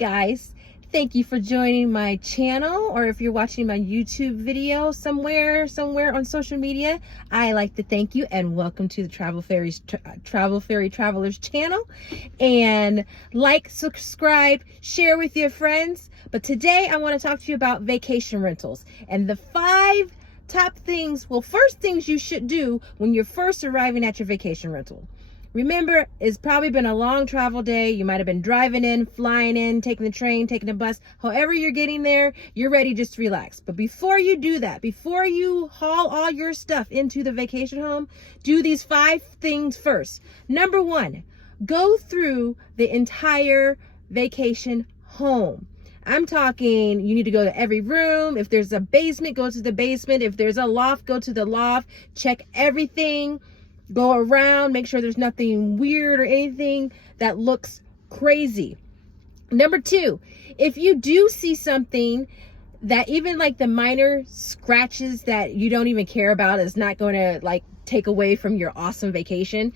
guys, thank you for joining my channel, or if you're watching my YouTube video somewhere on social media, I like to thank you and welcome to the Travel Fairy Travelers channel. And like, subscribe, share with your friends. But today I want to talk to you about vacation rentals and the 5 top things, first things you should do when you're first arriving at your vacation rental. Remember, it's probably been a long travel day. You might have been driving in, flying in, taking the train, taking the bus. However you're getting there, you're ready just to relax. But before you do that, before you haul all your stuff into the vacation home, do these 5 things first. Number 1, go through the entire vacation home. I'm talking, you need to go to every room. If there's a basement, go to the basement. If there's a loft, go to the loft. Check everything. Go around, make sure there's nothing weird or anything that looks crazy. Number 2, if you do see something that even like the minor scratches that you don't even care about is not going to like take away from your awesome vacation,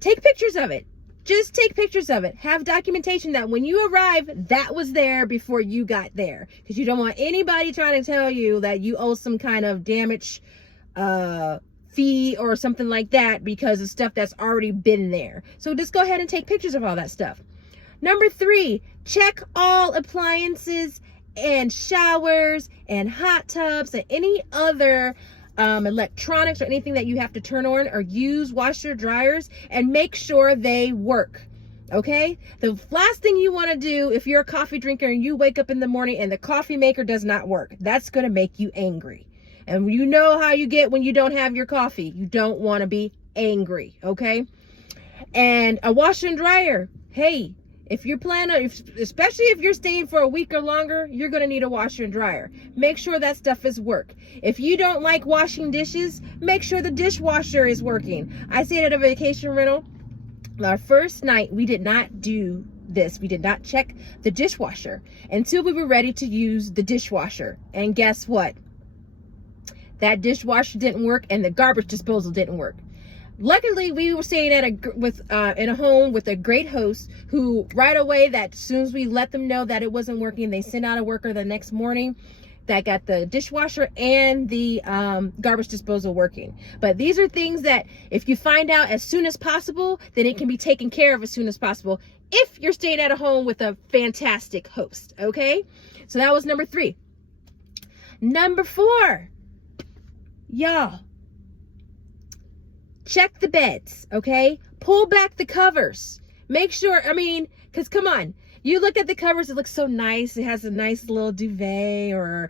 take pictures of it. Just take pictures of it. Have documentation that when you arrive, that was there before you got there. Because you don't want anybody trying to tell you that you owe some kind of damage fee or something like that because of stuff that's already been there. So just go ahead and take pictures of all that stuff. Number 3, check all appliances and showers and hot tubs and any other electronics or anything that you have to turn on or use, washer, dryers, and make sure they work. Okay? The last thing you want to do if you're a coffee drinker and you wake up in the morning and the coffee maker does not work, that's going to make you angry. And you know how you get when you don't have your coffee. You don't want to be angry, okay? And a washer and dryer. Hey, if you're planning, especially if you're staying for a week or longer, you're going to need a washer and dryer. Make sure that stuff is work. If you don't like washing dishes, make sure the dishwasher is working. I stayed at a vacation rental. Our first night, we did not do this. We did not check the dishwasher until we were ready to use the dishwasher. And guess what? That dishwasher didn't work and the garbage disposal didn't work. Luckily, we were staying at in a home with a great host who right away, that as soon as we let them know that it wasn't working, they sent out a worker the next morning that got the dishwasher and the garbage disposal working. But these are things that if you find out as soon as possible, then it can be taken care of as soon as possible if you're staying at a home with a fantastic host, okay? So that was number 3. Number 4. Y'all, check the beds, okay? Pull back the covers. Make sure, because come on, you look at the covers, it looks so nice. It has a nice little duvet or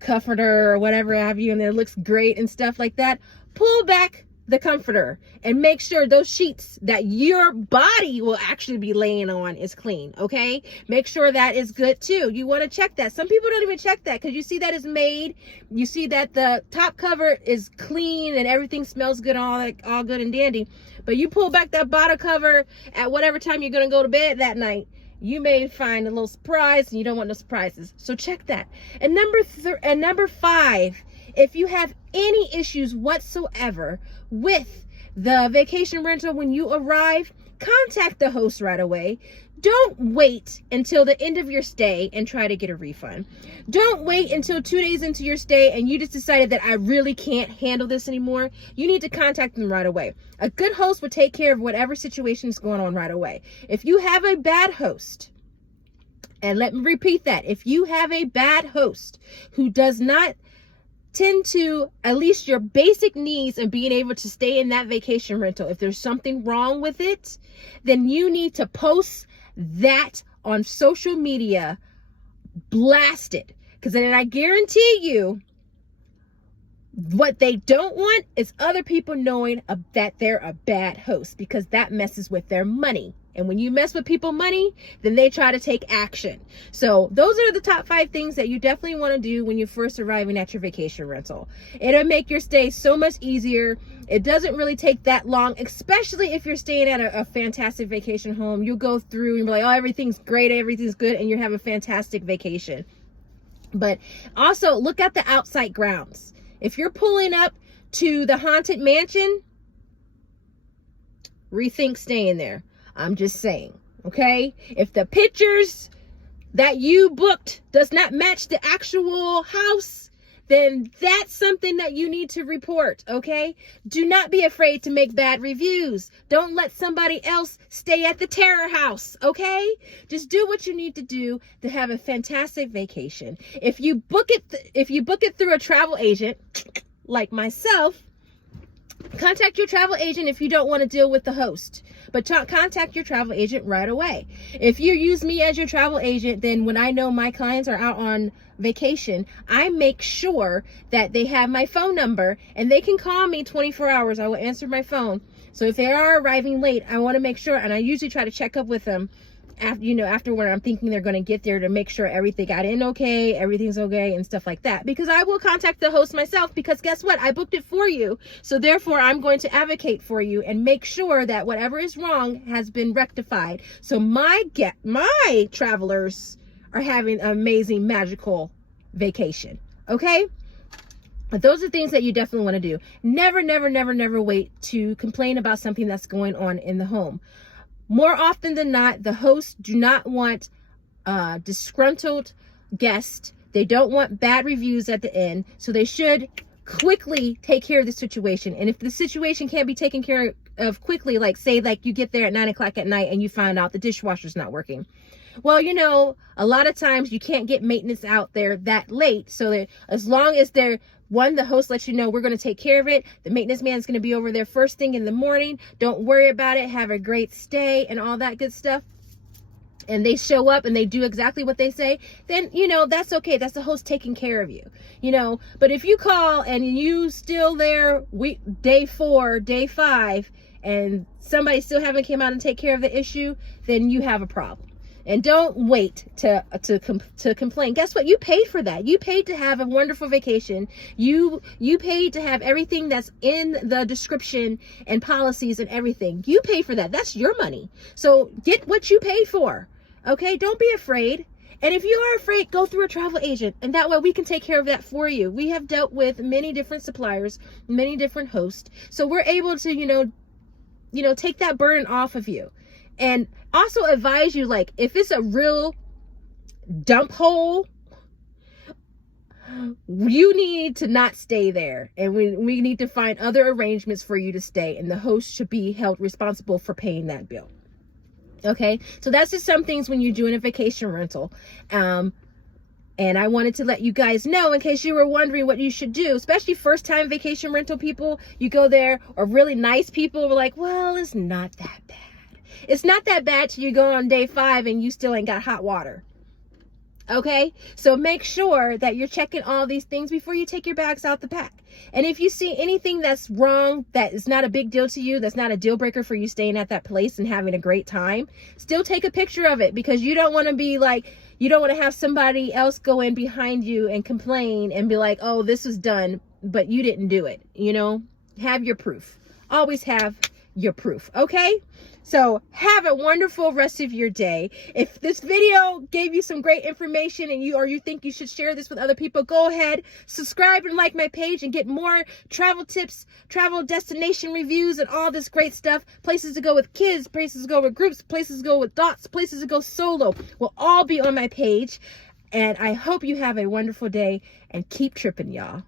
comforter or whatever have you, and it looks great and stuff like that. Pull back the comforter and make sure those sheets that your body will actually be laying on is clean, okay? Make sure that is good too. You want to check that. Some people don't even check that because you see that is made. You see that the top cover is clean and everything smells good, all good and dandy. But you pull back that bottom cover at whatever time you're going to go to bed that night, you may find a little surprise and you don't want no surprises. So check that. And number 5, if you have any issues whatsoever with the vacation rental when you arrive, contact the host right away. Don't wait until the end of your stay and try to get a refund. Don't wait until 2 days into your stay and you just decided that I really can't handle this anymore. You need to contact them right away. A good host will take care of whatever situation is going on right away. If you have a bad host, and let me repeat that, if you have a bad host who does not tend to at least your basic needs and being able to stay in that vacation rental, if there's something wrong with it, then you need to post that on social media, blast it. Because then I guarantee you, what they don't want is other people knowing that they're a bad host, because that messes with their money. And when you mess with people's money, then they try to take action. So those are the top 5 things that you definitely want to do when you're first arriving at your vacation rental. It'll make your stay so much easier. It doesn't really take that long, especially if you're staying at a fantastic vacation home. You'll go through and be like, oh, everything's great, everything's good, and you have a fantastic vacation. But also look at the outside grounds. If you're pulling up to the Haunted Mansion, rethink staying there. I'm just saying, okay? If the pictures that you booked does not match the actual house, then that's something that you need to report, okay? Do not be afraid to make bad reviews. Don't let somebody else stay at the terror house, okay? Just do what you need to do to have a fantastic vacation. If you book it through a travel agent like myself, contact your travel agent if you don't want to deal with the host, but contact your travel agent right away. If you use me as your travel agent, then when I know my clients are out on vacation, I make sure that they have my phone number and they can call me 24 hours. I will answer my phone. So if they are arriving late, I want to make sure, and I usually try to check up with them after when I'm thinking they're going to get there, to make sure everything got in okay, everything's okay, and stuff like that. Because I will contact the host myself, because guess what? I booked it for you. So therefore, I'm going to advocate for you and make sure that whatever is wrong has been rectified. So my travelers are having an amazing, magical vacation. Okay? But those are things that you definitely want to do. Never, never, never, never wait to complain about something that's going on in the home. More often than not, the hosts do not want disgruntled guests. They don't want bad reviews at the end. So they should quickly take care of the situation. And if the situation can't be taken care of quickly, like say like you get there at 9 o'clock at night and you find out the dishwasher's not working. Well, you know, a lot of times you can't get maintenance out there that late. So that as long as the host lets you know, we're going to take care of it. The maintenance man is going to be over there first thing in the morning. Don't worry about it. Have a great stay and all that good stuff. And they show up and they do exactly what they say, then, you know, that's okay. That's the host taking care of you, you know. But if you call and you still there day 4, day 5, and somebody still haven't came out and take care of the issue, then you have a problem. And don't wait to complain. Guess what? You paid for that. You paid to have a wonderful vacation. You paid to have everything that's in the description and policies and everything. You pay for that. That's your money. So get what you paid for. Okay? Don't be afraid. And if you are afraid, go through a travel agent. And that way we can take care of that for you. We have dealt with many different suppliers, many different hosts. So we're able to, you know, take that burden off of you. And also advise you, like, if it's a real dump hole, you need to not stay there. And we need to find other arrangements for you to stay. And the host should be held responsible for paying that bill. Okay? So that's just some things when you're doing a vacation rental. And I wanted to let you guys know in case you were wondering what you should do, especially first-time vacation rental people. You go there, or really nice people were like, well, it's not that bad. It's not that bad till you go on day 5 and you still ain't got hot water. Okay? So make sure that you're checking all these things before you take your bags out the pack. And if you see anything that's wrong, that is not a big deal to you, that's not a deal breaker for you staying at that place and having a great time, still take a picture of it, because you don't want to be like, you don't want to have somebody else go in behind you and complain and be like, oh, this was done, but you didn't do it. You know, have your proof. Always have your proof. Okay? So have a wonderful rest of your day. If this video gave you some great information and you think you should share this with other people, go ahead, subscribe and like my page and get more travel tips, travel destination reviews, and all this great stuff. Places to go with kids, places to go with groups, places to go with dots, places to go solo will all be on my page. And I hope you have a wonderful day and keep tripping, y'all.